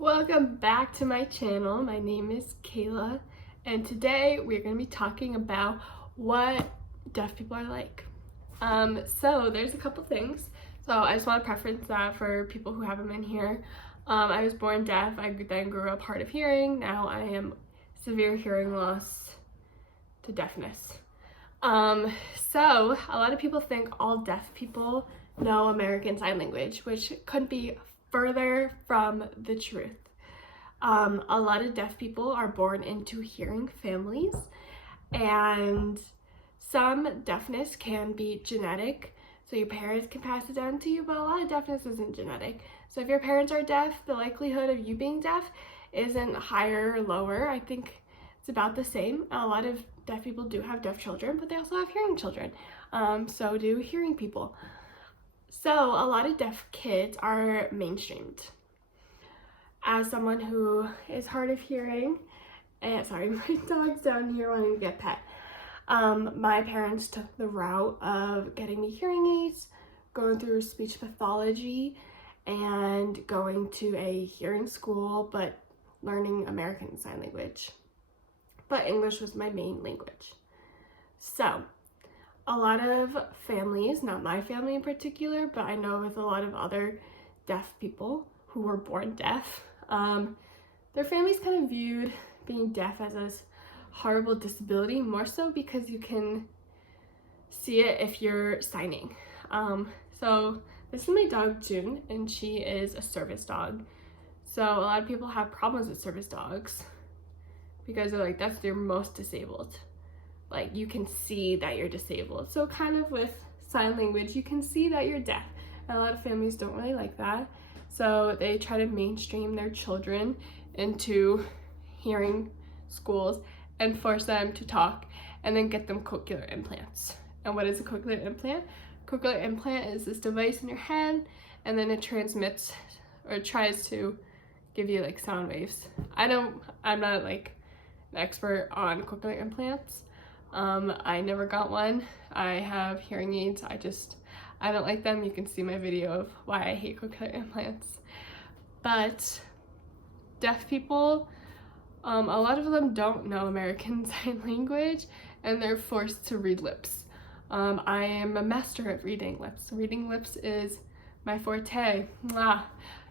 Welcome back to my channel. My name is Kayla, and today we're going to be talking about what deaf people are like. So there's a couple things. So I just want to preference that for people who haven't been here. I was born deaf. I then grew up hard of hearing. Now I am severe hearing loss to deafness. So a lot of people think all deaf people know American Sign Language, which couldn't be further from the truth. A lot of deaf people are born into hearing families, and some deafness can be genetic, so your parents can pass it down to you, but a lot of deafness isn't genetic. So if your parents are deaf, the likelihood of you being deaf isn't higher or lower. I think it's about the same. A lot of deaf people do have deaf children, but they also have hearing children. So do hearing people. So a lot of deaf kids are mainstreamed. As someone who is hard of hearing, and sorry, my dog's down here wanting to get pet. My parents took the route of getting me hearing aids, going through speech pathology, and going to a hearing school, but learning American Sign Language. But English was my main language. So a lot of families, not my family in particular, but I know with a lot of other deaf people who were born deaf, their families kind of viewed being deaf as a horrible disability, more so because you can see it if you're signing. So this is my dog June, and she is a service dog. So a lot of people have problems with service dogs because they're like, that's their most disabled. Like, you can see that you're disabled. So kind of with sign language, you can see that you're deaf. And a lot of families don't really like that. So they try to mainstream their children into hearing schools and force them to talk and then get them cochlear implants. And what is a cochlear implant? Cochlear implant is this device in your head, and then it transmits or tries to give you like sound waves. I'm not like an expert on cochlear implants. I never got one. I have hearing aids. I don't like them. You can see my video of why I hate cochlear implants. But deaf people, a lot of them don't know American Sign Language, and they're forced to read lips. I am a master at reading lips. Reading lips is my forte. Mwah.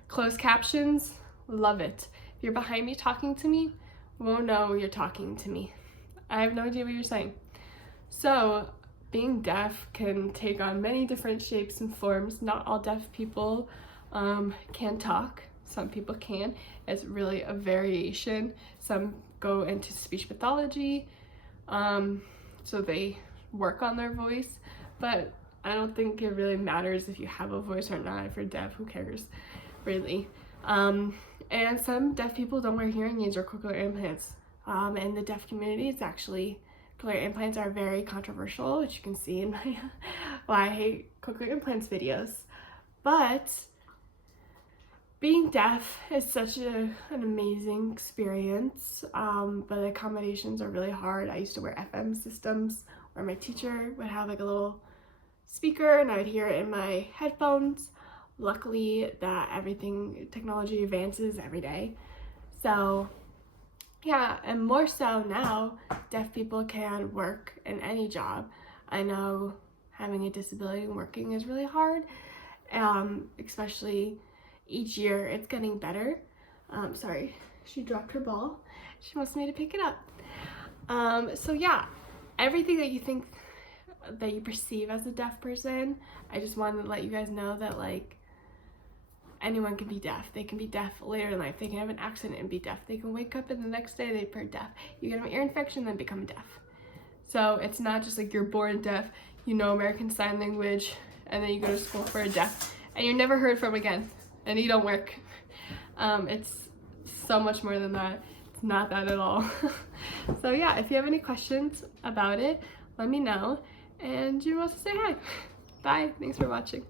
Closed captions, love it. If you're behind me talking to me, won't know you're talking to me. I have no idea what you're saying. So being deaf can take on many different shapes and forms. Not all deaf people can talk. Some people can. It's really a variation. Some go into speech pathology, so they work on their voice, but I don't think it really matters if you have a voice or not. If you're deaf, who cares, really? And some deaf people don't wear hearing aids or cochlear implants. In the deaf community, it's actually, cochlear implants are very controversial, which you can see in my why I hate cochlear implants videos. But being deaf is such an amazing experience, but the accommodations are really hard. I used to wear FM systems where my teacher would have like a little speaker and I would hear it in my headphones. Luckily that technology advances every day. So yeah, and more so now, deaf people can work in any job. I know having a disability and working is really hard, especially each year it's getting better. Sorry, she dropped her ball. She wants me to pick it up. So yeah, everything that you think, that you perceive as a deaf person, I just wanted to let you guys know that like, anyone can be deaf. They can be deaf later in life. They can have an accident and be deaf. They can wake up and the next day they're deaf. You get an ear infection, then become deaf. So it's not just like you're born deaf, you know American Sign Language, and then you go to school for a deaf, and you're never heard from again, and you don't work. It's so much more than that. It's not that at all. So yeah, if you have any questions about it, let me know, and you want to say hi. Bye. Thanks for watching.